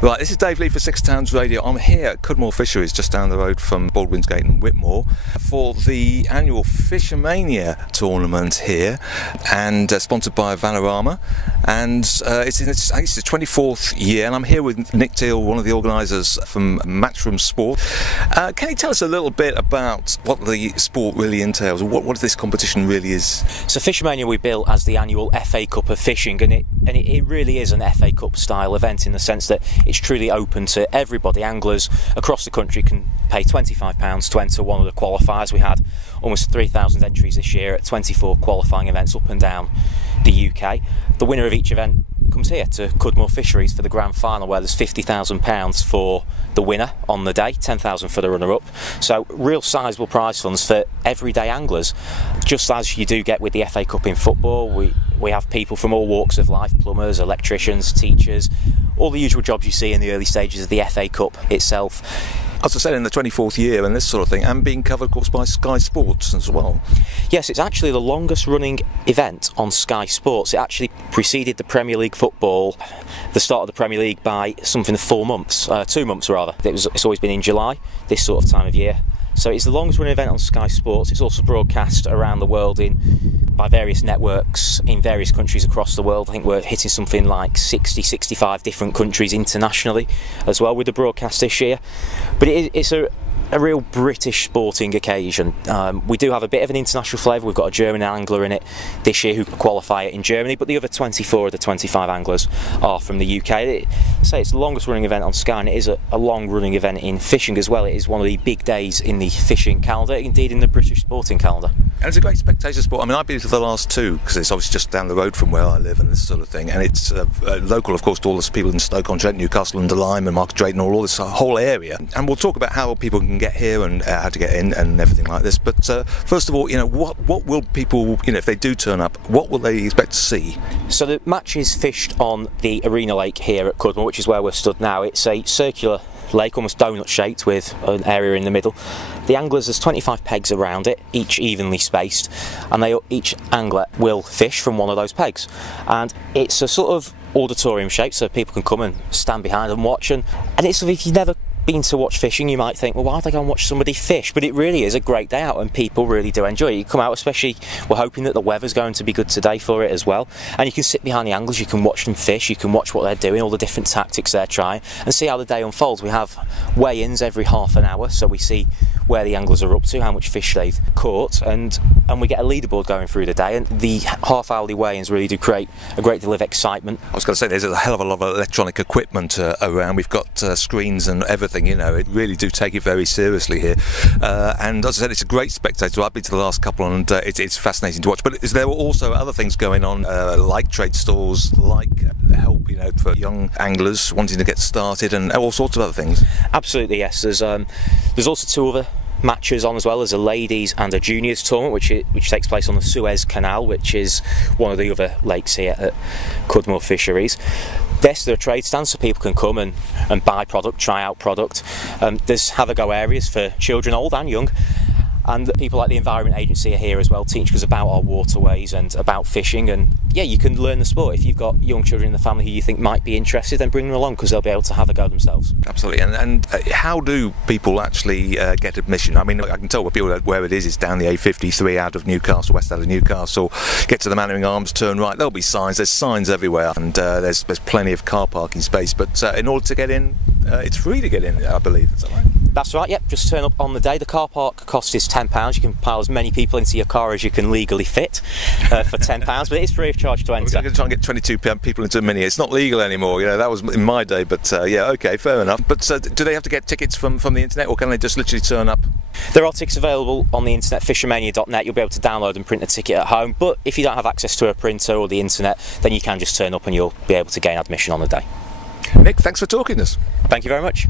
Right, this is Dave Lee for Six Towns Radio. I'm here at Cudmore Fisheries, just down the road from Baldwinsgate and Whitmore, for the annual FishOMania tournament here, and sponsored by Vanarama. And it's the 24th year, and I'm here with Nick Teal, one of the organisers from Matchroom Sport. Can you tell us a little bit about what the sport really entails, what this competition really is? So FishOMania we built as the annual FA Cup of fishing, and it really is an FA Cup style event in the sense that it's truly open to everybody. Anglers across the country can pay £25 to enter one of the qualifiers. We had almost 3,000 entries this year at 24 qualifying events up and down the UK. The winner of each event comes here to Cudmore Fisheries for the grand final, where there's £50,000 for the winner on the day, £10,000 for the runner-up. So real sizable prize funds for everyday anglers, just as you do get with the FA Cup in football. We have people from all walks of life: plumbers, electricians, teachers, all the usual jobs you see in the early stages of the FA Cup itself. As I said, in the 24th year and this sort of thing, and being covered, of course, by Sky Sports as well. Yes, it's actually the longest running event on Sky Sports. It actually preceded the Premier League football, the start of the Premier League, by something of 4 months, 2 months rather. It's always been in July, this sort of time of year. So it's the longest running event on Sky Sports. It's also broadcast around the world by various networks in various countries across the world. I think we're hitting something like 65 different countries internationally as well with the broadcast this year. But it's a real British sporting occasion. We do have a bit of an international flavour. We've got a German angler in it this year who qualify it in Germany, but the other 24 of the 25 anglers are from the UK. It's the longest running event on Sky, and it is a long running event in fishing as well. It is one of the big days in the fishing calendar, indeed in the British sporting calendar. And it's a great spectator sport. I mean, I've been to the last two because it's obviously just down the road from where I live and this sort of thing. And it's local, of course, to all the people in Stoke-on-Trent, Newcastle under Lyme and Market Drayton, all this whole area. And we'll talk about how people can get here and how to get in and everything like this. But first of all, what will people, if they do turn up, what will they expect to see? So the match is fished on the Arena Lake here at Cudmore, which is where we're stood now. It's a circular lake, almost donut shaped, with an area in the middle. The anglers, there's 25 pegs around it, each evenly spaced, and each angler will fish from one of those pegs. And it's a sort of auditorium shape, so people can come and stand behind and watch. And it's, if you've never been to watch fishing, you might think, well, why don't I go and watch somebody fish? But it really is a great day out, and people really do enjoy it. You come out, especially, we're hoping that the weather's going to be good today for it as well, and you can sit behind the anglers, you can watch them fish, you can watch what they're doing, all the different tactics they're trying, and see how the day unfolds. We have weigh-ins every half an hour, so we see where the anglers are up to, how much fish they've caught, and we get a leaderboard going through the day, and the half-hourly weigh-ins really do create a great deal of excitement. I was going to say, there's a hell of a lot of electronic equipment around. We've got screens and everything, it really do take it very seriously here. And as I said, it's a great spectator. I've been to the last couple, and it's fascinating to watch. But there are also other things going on, like trade stalls, like help, for young anglers wanting to get started, and all sorts of other things. Absolutely, yes. There's also two other matches on as well. There's a ladies and a juniors tournament which takes place on the Suez Canal, which is one of the other lakes here at Cudmore Fisheries. There are trade stands, so people can come and buy product, try out product. There's have-a-go areas for children, old and young. And people like the Environment Agency are here as well, teaching us about our waterways and about fishing. And yeah, you can learn the sport. If you've got young children in the family who you think might be interested, then bring them along, because they'll be able to have a go themselves. Absolutely. And how do people actually get admission? I mean, I can tell where it is. It's down the A53 out of Newcastle, west out of Newcastle. Get to the Mannering Arms, turn right. There'll be signs. There's signs everywhere, and there's plenty of car parking space. But in order to get in, it's free to get in, I believe. Is that right? That's right, yep, just turn up on the day. The car park cost is £10. You can pile as many people into your car as you can legally fit for £10, but it is free of charge to enter. We're going to try and get 22 people into a Mini. It's not legal anymore, that was in my day, but yeah, okay, fair enough. But do they have to get tickets from the internet, or can they just literally turn up? There are tickets available on the internet, fishomania.net. You'll be able to download and print a ticket at home, but if you don't have access to a printer or the internet, then you can just turn up and you'll be able to gain admission on the day. Nick, thanks for talking to us. Thank you very much.